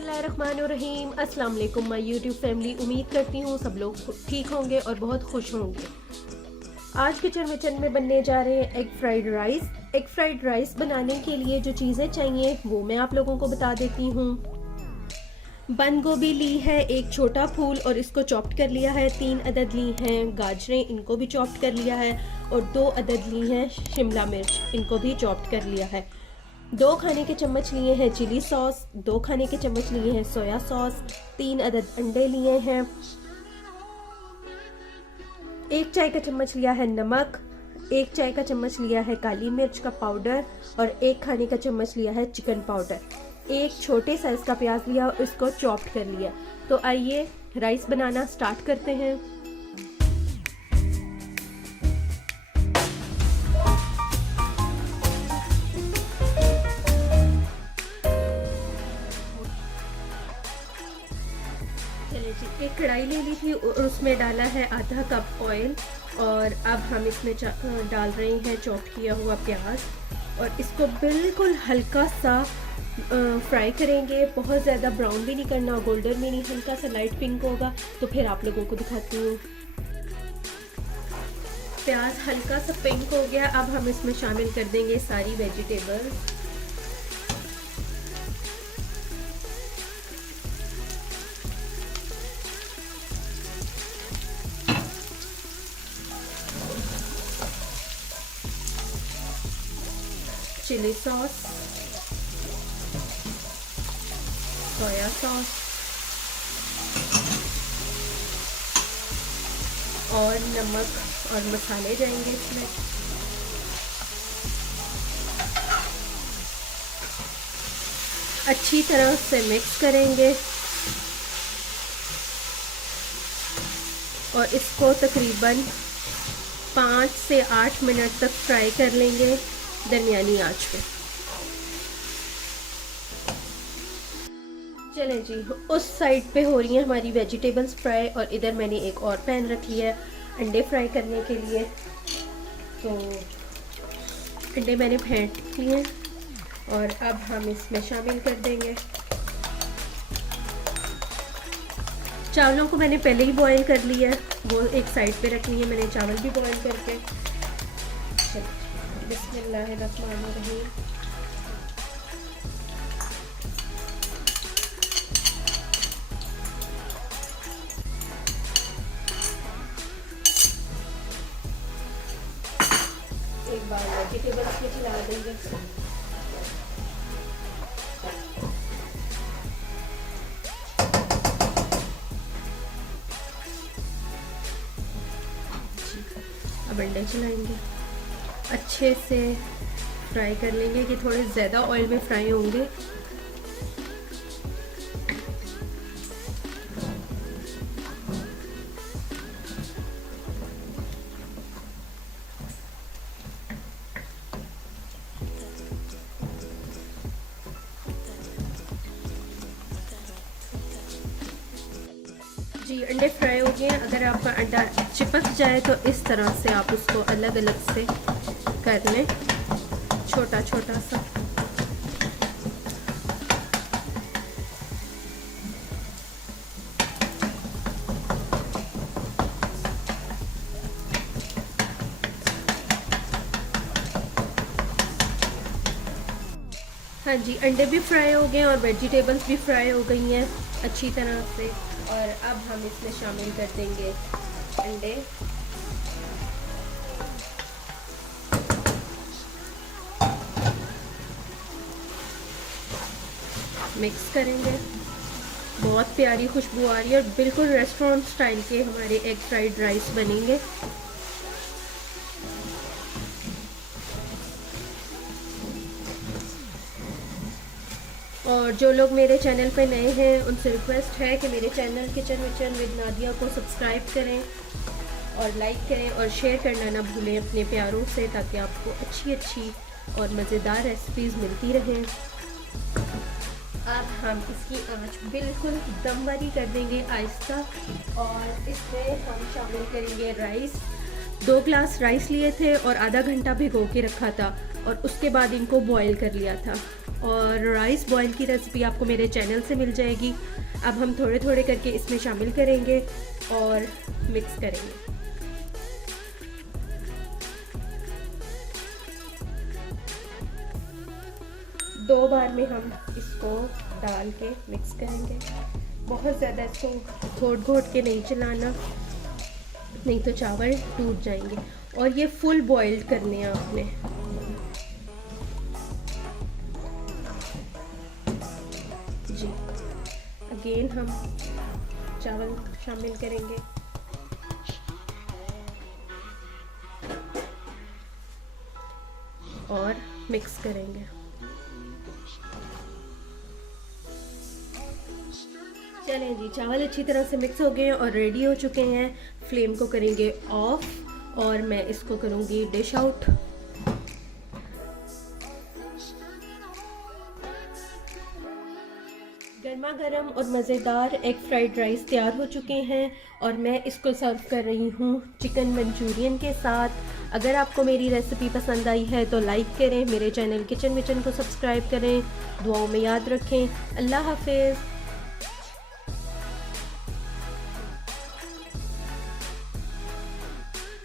बिस्मिल्लाहिर्रहमानिर्रहीम। अस्सलाम वालेकुम माय यूट्यूब फैमिली। उम्मीद करती हूँ सब लोग ठीक होंगे और बहुत खुश होंगे। आज किचन में बनने जा रहे हैं egg fried rice. Egg fried rice बनाने के लिए जो चीज़ें चाहिए वो मैं आप लोगों को बता देती हूँ। बंद गोभी ली है, एक छोटा फूल और इसको चॉप्ट कर लिया है। 3 अदद ली हैं गाजरें, इनको भी चॉप्ट कर लिया है। और 2 अदद ली हैं शिमला मिर्च, इनको भी चॉप्ट कर लिया है। 2 खाने के चम्मच लिए हैं चिली सॉस, 2 खाने के चम्मच लिए हैं सोया सॉस, 3 अदद अंडे लिए हैं, 1 चाय का चम्मच लिया है नमक, 1 चाय का चम्मच लिया है काली मिर्च का पाउडर और 1 खाने का चम्मच लिया है चिकन पाउडर। 1 छोटे साइज का प्याज लिया और इसको चॉप्ट कर लिया। तो आइए राइस बनाना स्टार्ट करते हैं। चलिए जी, एक कढ़ाई ले ली थी और उसमें डाला है आधा कप ऑयल और अब हम इसमें डाल रहे हैं चॉप किया हुआ प्याज और इसको बिल्कुल हल्का सा फ्राई करेंगे। बहुत ज़्यादा ब्राउन भी नहीं करना, गोल्डन भी नहीं, हल्का सा लाइट पिंक होगा तो फिर आप लोगों को दिखाती हूँ। प्याज हल्का सा पिंक हो गया, अब हम इसमें शामिल कर देंगे सारी vegetables. Chilli sauce, soya sauce और नमक और मसाले जाएंगे इसमें। अच्छी तरह से मिक्स करेंगे और इसको तकरीबन 5 से 8 मिनट तक फ्राई कर लेंगे दरमियानी आंच पे। चलें जी, उस साइड पे हो रही है हमारी वेजिटेबल्स फ्राई और इधर मैंने एक और पैन रख लिया है अंडे फ्राई करने के लिए। तो अंडे मैंने फेंट लिए और अब हम इसमें शामिल कर देंगे। चावलों को मैंने पहले ही बॉईल कर लिया है, वो एक साइड पे रख लिए मैंने चावल भी बॉईल करके। बिस्मिल्लाहिर्रहमानिर्रहीम। एक बार वेजिटेबल्स में चला देंगे। अब अंडे चलाएंगे, अच्छे से फ्राई कर लेंगे कि थोड़े ज़्यादा ऑयल में फ्राई होंगे। जी, अंडे फ्राई हो गए हैं। अगर आपका अंडा चिपक जाए तो इस तरह से आप उसको अलग अलग से कर लें, छोटा छोटा सा। हाँ जी, अंडे भी फ्राई हो गए और वेजिटेबल्स भी फ्राई हो गई हैं अच्छी तरह से। और अब हम इसमें शामिल कर देंगे अंडे। मिक्स करेंगे, बहुत प्यारी खुशबू आ रही है और बिल्कुल रेस्टोरेंट स्टाइल के हमारे एग फ्राइड राइस बनेंगे। और जो लोग मेरे चैनल पे नए हैं उनसे रिक्वेस्ट है कि मेरे चैनल किचन विद नादिया को सब्सक्राइब करें और लाइक करें और शेयर करना ना भूलें अपने प्यारों से, ताकि आपको अच्छी अच्छी और मज़ेदार रेसिपीज़ मिलती रहें। अब हम इसकी आंच बिल्कुल दम वाली कर देंगे आहिस्ता और इसमें हम शामिल करेंगे राइस। 2 ग्लास राइस लिए थे और आधा घंटा भिगो के रखा था और उसके बाद इनको बॉईल कर लिया था। और राइस बॉईल की रेसिपी आपको मेरे चैनल से मिल जाएगी। अब हम थोड़े थोड़े करके इसमें शामिल करेंगे और मिक्स करेंगे। दो बार में हम इसको डाल के मिक्स करेंगे। बहुत ज़्यादा इसको घोट घोट के नहीं चलाना, नहीं तो चावल टूट जाएंगे। और ये फुल बॉइल्ड करने हैं आपने। जी, अगेन हम चावल शामिल करेंगे और मिक्स करेंगे। चलें जी, चावल अच्छी तरह से मिक्स हो गए हैं और रेडी हो चुके हैं। फ्लेम को करेंगे ऑफ और मैं इसको करूँगी डिश आउट। गर्मा गर्म और मज़ेदार एग फ्राइड राइस तैयार हो चुके हैं और मैं इसको सर्व कर रही हूँ चिकन मंचूरियन के साथ। अगर आपको मेरी रेसिपी पसंद आई है तो लाइक करें, मेरे चैनल किचन विचन को सब्सक्राइब करें, दुआओं में याद रखें। अल्लाह हाफिज़।